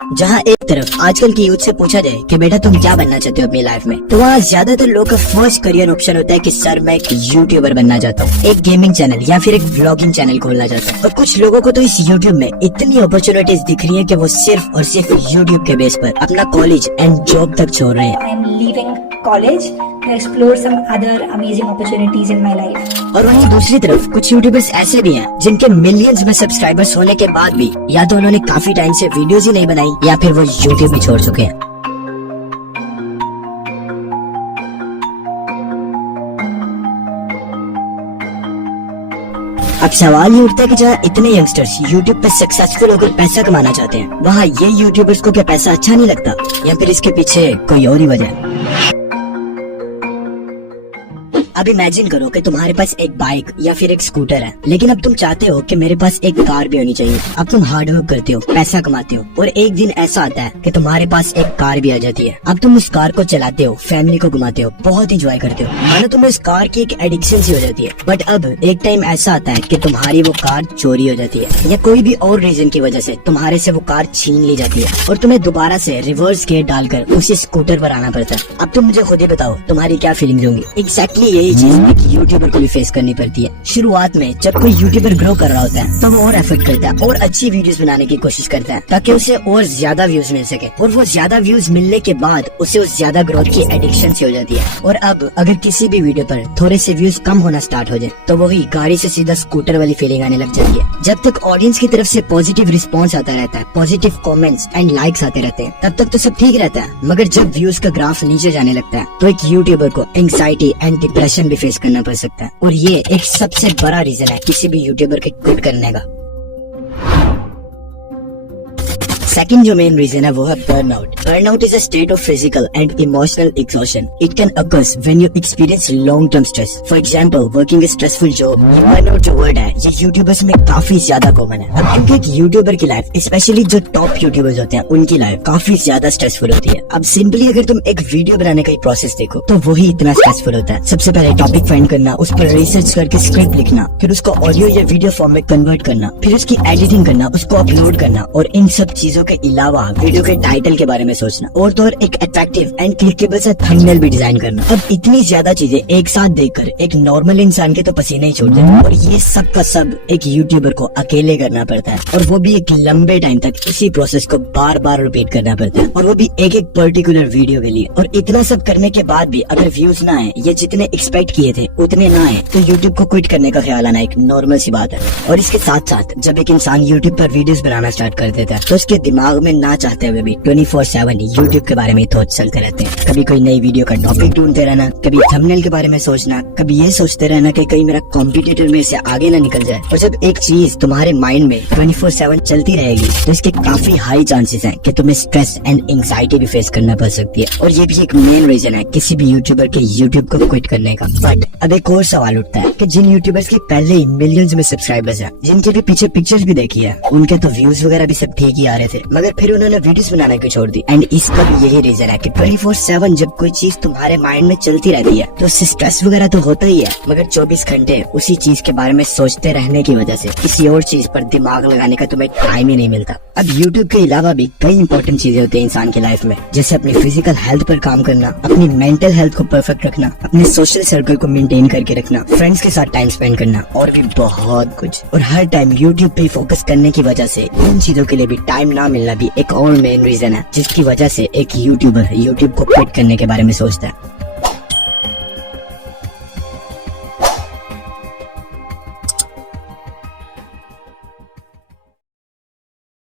जहाँ एक तरफ आजकल की यूथ से पूछा जाए कि बेटा तुम क्या बनना चाहते हो अपनी लाइफ में, तो वहाँ ज्यादातर लोगों का फर्स्ट करियर ऑप्शन होता है कि सर मैं एक यूट्यूबर बनना चाहता हूँ, एक गेमिंग चैनल या फिर एक व्लॉगिंग चैनल खोलना चाहता हूँ। और कुछ लोगों को तो इस यूट्यूब में इतनी अपॉर्चुनिटीज दिख रही है कि वो सिर्फ और सिर्फ यूट्यूब के बेस पर अपना कॉलेज एंड जॉब तक छोड़ रहे हैं। I am leaving college to explore some other amazing opportunities in my life. और वहीं दूसरी तरफ कुछ यूट्यूबर्स ऐसे भी हैं जिनके मिलियंस में सब्सक्राइबर्स होने के बाद भी या तो उन्होंने काफी टाइम से वीडियोस ही नहीं बनाई या फिर वो यूट्यूब ही छोड़ चुके हैं। अब सवाल ये उठता है कि जहाँ इतने यंगस्टर्स यूट्यूब पे सक्सेसफुल होकर पैसा कमाना चाहते हैं, वहाँ ये यूट्यूबर्स को क्या पैसा अच्छा नहीं लगता या फिर इसके पीछे कोई और ही वजह है? अब इमेजिन करो कि तुम्हारे पास एक बाइक या फिर एक स्कूटर है, लेकिन अब तुम चाहते हो कि मेरे पास एक कार भी होनी चाहिए। अब तुम हार्ड वर्क करते हो, पैसा कमाते हो और एक दिन ऐसा आता है कि तुम्हारे पास एक कार भी आ जाती है। अब तुम उस कार को चलाते हो, फैमिली को घुमाते हो, बहुत इंजॉय करते हो, मानो तुम्हें उस कार की एक एडिक्शन सी हो जाती है। बट अब एक टाइम ऐसा आता है कि तुम्हारी वो कार चोरी हो जाती है या कोई भी और रीजन की वजह से तुम्हारे से वो कार छीन ली जाती है और तुम्हें दोबारा से रिवर्स गियर डालकर उसी स्कूटर पर आना पड़ता है। अब तुम मुझे खुद ही बताओ तुम्हारी क्या फीलिंग्स होंगी। एग्जैक्टली यही चीज एक यूट्यूबर को भी फेस करनी पड़ती है। शुरुआत में जब कोई यूट्यूबर ग्रो कर रहा होता है तो वो और एफर्ट करता है और अच्छी वीडियोस बनाने की कोशिश करता है ताकि उसे और ज्यादा व्यूज मिल सके, और वो ज्यादा व्यूज मिलने के बाद उसे उस ज्यादा ग्रोथ की एडिक्शन से हो जाती है। और अब अगर किसी भी वीडियो पर थोड़े से व्यूज कम होना स्टार्ट हो जाए तो वही गाड़ी से सीधा स्कूटर वाली फीलिंग आने लग जाती है। जब तक ऑडियंस की तरफ से पॉजिटिव रिस्पॉन्स आता रहता है, पॉजिटिव कॉमेंट्स एंड लाइक्स आते रहते हैं, तब तक तो सब ठीक रहता है। मगर जब व्यूज का ग्राफ नीचे जाने लगता है तो एक यूट्यूबर को एंग्जाइटी एंड डिप्रेशन भी फेस करना पड़ सकता है, और ये एक सबसे बड़ा रीजन है किसी भी यूट्यूबर के क्विट करने का। सेकंड जो मेन रीजन है वो है burnout. Burnout is a state of physical and emotional exhaustion. It can occurs when you experience long term stress. For example working A stressful job. Burnout जो word है ये YouTubers में काफी ज्यादा कॉमन है। अब क्योंकि एक यूट्यूबर की लाइफ, स्पेशली जो टॉप यूट्यूबर्स होते हैं, उनकी लाइफ काफी ज्यादा स्ट्रेसफुल होती है। अब सिंपली अगर तुम एक वीडियो बनाने का प्रोसेस देखो तो वही इतना स्ट्रेसफुल होता है। सबसे पहले टॉपिक फाइंड करना, उस पर रिसर्च करके स्क्रिप्ट लिखना, फिर उसको ऑडियो या वीडियो फॉर्म में कन्वर्ट करना, फिर उसकी एडिटिंग करना, उसको अपलोड करना, और इन सब चीजों के अलावा वीडियो के टाइटल के बारे में सोचना, और तो और एक अट्रैक्टिव एंड क्लिकेबल सा थंबनेल भी डिजाइन करना। अब इतनी ज्यादा चीजें एक साथ देखकर एक नॉर्मल इंसान के तो पसीने ही छोड़ देते हैं, और ये सब का सब एक यूट्यूबर को अकेले करना पड़ता है, और वो भी एक लंबे टाइम तक इसी प्रोसेस को बार बार रिपीट करना पड़ता है, और वो भी एक एक पर्टिकुलर वीडियो के लिए। और इतना सब करने के बाद भी अगर व्यूज ना आए या जितने एक्सपेक्ट किए थे उतने ना आए तो यूट्यूब को क्विट करने का ख्याल आना एक नॉर्मल सी बात है। और इसके साथ साथ जब एक इंसान यूट्यूब पर वीडियोस बनाना स्टार्ट कर देता है तो उसके दिमाग में ना चाहते हुए भी 24/7 यूट्यूब के बारे में थॉट चलते रहते हैं। कभी कोई नई वीडियो का टॉपिक ढूंढते रहना, कभी थंबनेल के बारे में सोचना, कभी ये सोचते रहना कि कहीं मेरा कॉम्पिटिटर मेरे से आगे ना निकल जाए। और जब एक चीज तुम्हारे माइंड में 24/7 चलती रहेगी तो इसके काफी हाई चांसेस हैं कि तुम्हें स्ट्रेस एंड एंग्जाइटी भी फेस करना पड़ सकती है, और ये भी एक मेन रीजन है किसी भी यूट्यूबर के यूट्यूब को क्विट करने का। बट अब एक और सवाल उठता है कि जिन यूट्यूबर्स के पहले ही मिलियंस में सब्सक्राइबर्स हैं, जिनके भी पीछे पिक्चर्स भी देखी है, उनके तो व्यूज वगैरह भी सब ठीक ही आ रहे थे, मगर फिर उन्होंने वीडियोस बनाने को छोड़ दी। एंड इसका भी यही रीजन है कि 24/7 जब कोई चीज तुम्हारे माइंड में चलती रहती है तो उससे स्ट्रेस वगैरह तो होता ही है, मगर 24 घंटे उसी चीज के बारे में सोचते रहने की वजह से किसी और चीज पर दिमाग लगाने का तुम्हें टाइम ही नहीं मिलता। अब यूट्यूब के अलावा भी कई इंपॉर्टेंट चीजें होती है इंसान की लाइफ में, जैसे अपनी फिजिकल हेल्थ पर काम करना, अपनी मेंटल हेल्थ को परफेक्ट रखना, अपने सोशल सर्कल को मेंटेन करके रखना, फ्रेंड्स के साथ टाइम स्पेंड करना, और भी बहुत कुछ। और हर टाइम यूट्यूब पे फोकस करने की वजह से इन चीजों के लिए भी टाइम ना मिलना भी एक और मेन रीजन है जिसकी वजह से एक यूट्यूबर यूट्यूब को क्विट करने के बारे में सोचता है।